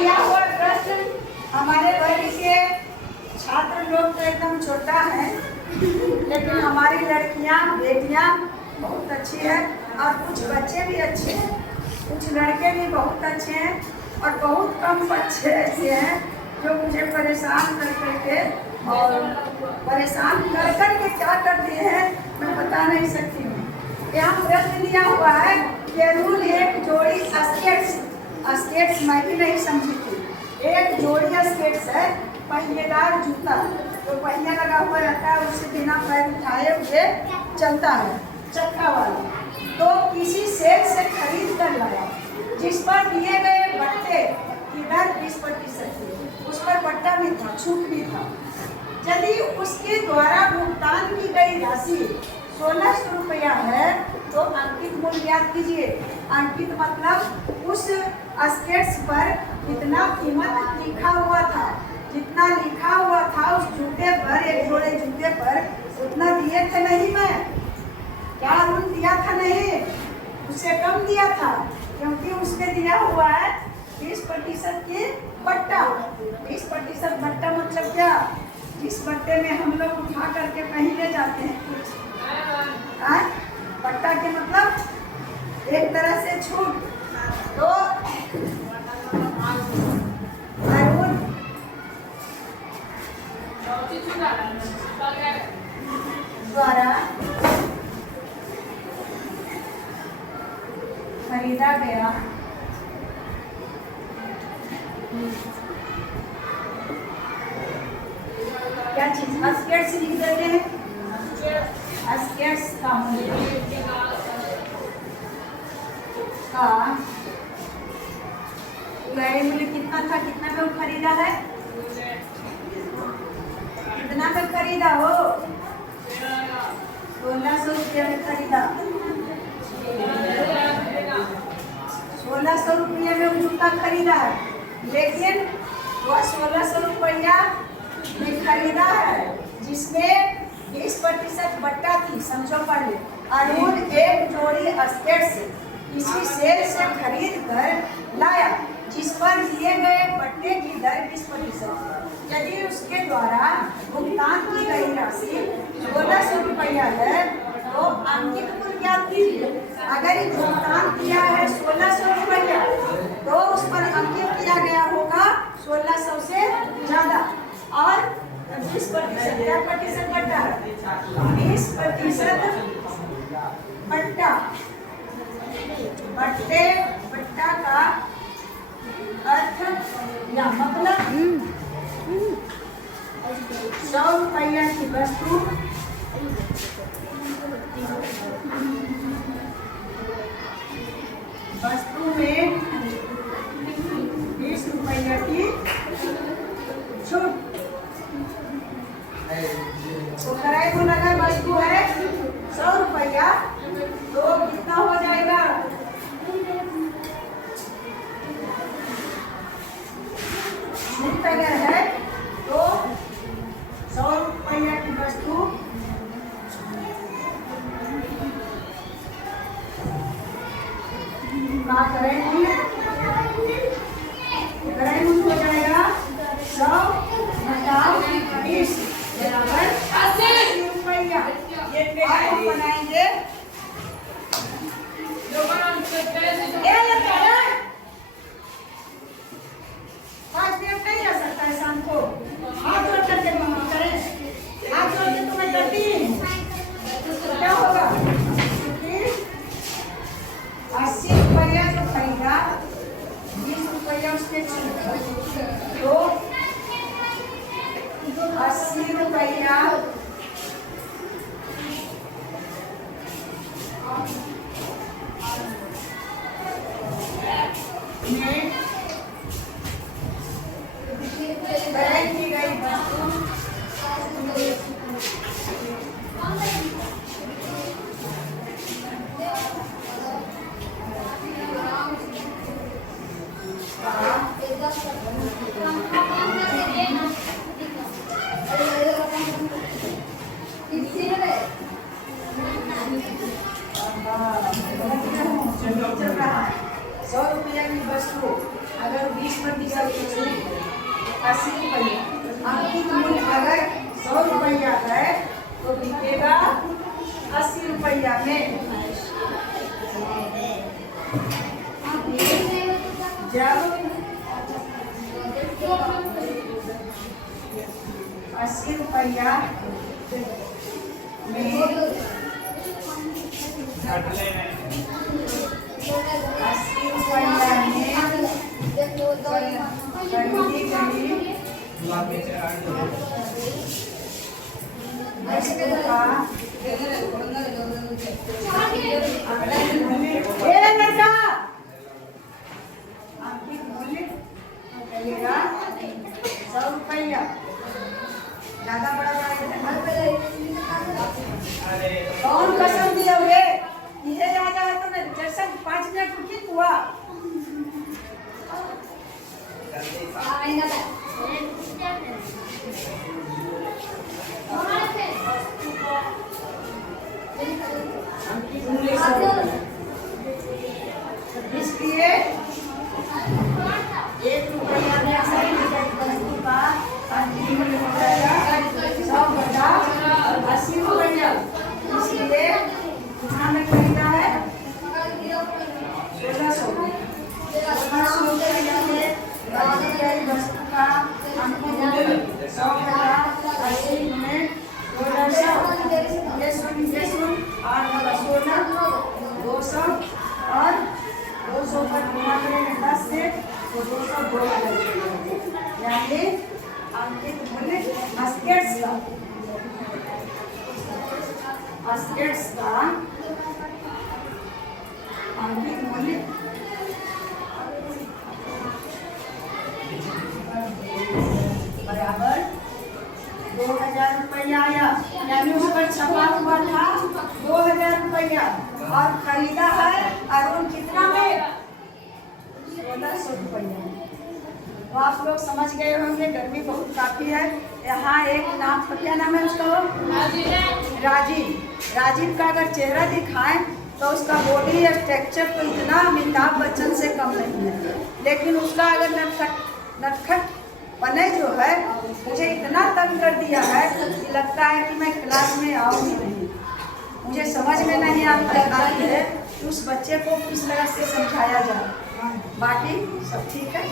दिया हुआ प्रश्न हमारे वर्ग के छात्र लोग तो एकदम छोटा है, लेकिन हमारी लड़कियां बेटियां बहुत अच्छी है और कुछ बच्चे भी अच्छे हैं, कुछ लड़के भी बहुत अच्छे हैं और बहुत कम बच्चे ऐसे हैं जो मुझे परेशान कर करके और परेशान कर करके क्या कर दिए हैं मैं बता नहीं सकती हूँ। यहाँ प्रश्न दिया हुआ है कि रूल एक जोड़ी स्केट्स मैं भी नहीं समझी थी। एक जोड़ी स्केट्स है पहिएदार जूता, जो पहिया लगा हुआ रहता है उससे बिना पैर उठाए हुए चलता है, चक्का वाला। तो किसी सेल से खरीद कर लाया जिस पर दिए गए बट्टे की दर 20% थी, उस पर बट्टा भी था, छूट भी था। यदि उसके द्वारा भुगतान की गई राशि 1600 रुपया है तो अंकित मूल्य ज्ञात कीजिए। अंकित मतलब उस स्केट्स पर कितना कीमत लिखा हुआ था, जितना लिखा हुआ था उस जूते पर, एक जोड़े जूते पर उतना दिए थे नहीं, मैं क्या रूल दिया था नहीं, उससे कम दिया था, क्योंकि उसमें दिया हुआ है 20% की बट्टा। 20% बट्टा मतलब क्या, जिस बट्टे में हम लोग उठा करके कहीं ले जाते हैं कुछ, बट्टा के मतलब एक तरह से छूट। तो अरुण द्वारा खरीदा गया क्या चीज, स्केट्स लिख देते हैं, स्केट्स का मूल्य कितना था, कितना पे खरीदा है, कितना पे खरीदा हो, 1600 रुपया में खरीदा। 1600 रुपया में जूता खरीदा है, लेकिन वह 1600 रुपया में खरीदा है जिसमें 20% बट्टा थी। समझो पहले, अरुण एक जोड़ी स्केट्स किसी सेल से खरीद कर लाया जिस पर दिए गए बट्टे की दर 20%। यदि उसके द्वारा भुगतान की गई राशि 1600 रुपया है तो अंकित मूल्य ज्ञात कीजिए। अगर ये भुगतान किया है 1600 रुपया तो उस पर अंकित किया गया होगा 1600 से ज्यादा और 20% क्या प्रतिशत बट्टा है, 20% बट्टा। बट्टा का अर्थ या मतलब 100 रुपया की वस्तु में 20 रुपया की छूट। तो किराए को लगा वस्तु है 100 रुपया, तो कितना हो जाएगा, छूट अगर है तो 100 रुपया की वस्तु क्या करेंगे, हो जाएगा 100 घटाओ 20 बराबर 80 रुपया। ये बनाएंगे नहीं आ सकता है शाम को, हाथ जोड़ करके मना करें, हाथ जोड़ के तुम्हें करती क्या होगा, 80 रुपया जो खरीदा 20 रुपया उसके तो 80 रुपया में क्रय की गई वस्तु चल रहा है 100 रुपया की वस्तु अगर 20% 80 रुपया। अंकित मूल्य अगर 100 रुपया है तो बिकेगा 80 रुपया में। जब 80 रुपया में 80 रुपया में खरीदी गई वस्तु का लड़का अंकित मूल्य लगेगा 100 रुपया। ज्यादा बड़ा कौन कसम दिया हुए यह राजा है तो जैसा 5 मिनट रुकी हुआ इसलिए 1 रुपया में वस्तु का अंतिम मूल्य हो जाएगा 100 बटा 80 रुपया। इसलिए कितना में खरीदा है 1600 रुपया में खरीदी गई वस्तु का अंतिम मूल्य 100 बटा 80 में 1600। ये सुन 8 बटा 16 200 और 200 पर गुणा करेंगे 10 से तो 202 यानी अंकित मूल्य स्केट्स का अंकित मूल्य बराबर 2000 रुपया आया। यानी उस पर छपा हुआ था 2000 रुपया और खरीदा है अरुण कितना में 1600 रुपया। तो आप लोग समझ गए होंगे गर्मी बहुत काफी है। यहाँ एक नाम क्या नाम है उसका राजीव का अगर चेहरा दिखाएं तो उसका बॉडी स्ट्रक्चर तो इतना अमिताभ बच्चन से कम नहीं है, लेकिन उसका अगर नटखट पने जो है मुझे इतना तंग कर दिया है कि लगता है कि मैं क्लास में आऊँगी नहीं। मुझे समझ में नहीं आती है कि उस बच्चे को किस तरह से समझाया जाए। बाकी सब ठीक है।